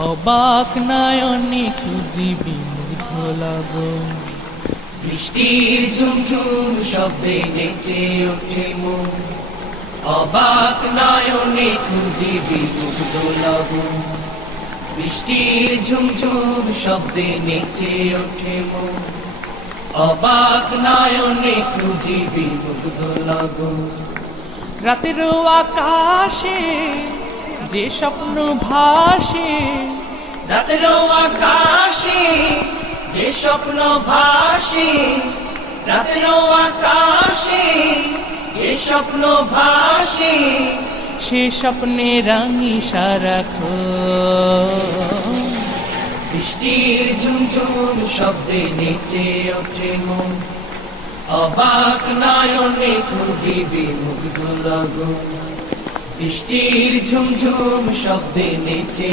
অবাক নয়নে খুঁজিবি মুগ্ধ লগন। বৃষ্টির ঝুমঝুম শব্দে নেচে ওঠে মন, অবাক নয়নে খুঁজিবি মুগ্ধ লগন। বৃষ্টির ঝুমঝুম শব্দে নেচে ওঠে মন, অবাক নয়নে খুঁজিবি মুগ্ধ লগন। রাতের আকাশে যে স্বপ্ন ভাসে, রাতের আকাশে যে স্বপ্ন ভাসে, রাতের আকাশে যে স্বপ্ন ভাসে, সে স্বপ্নে রাঙি সারাক্ষণ। বৃষ্টির ঝুমঝুম শব্দে নেচে ওঠে মন, অবাক নয়নে খুঁজিবি মুগ্ধ লগন। বৃষ্টির ঝুমঝুম শব্দে নেচে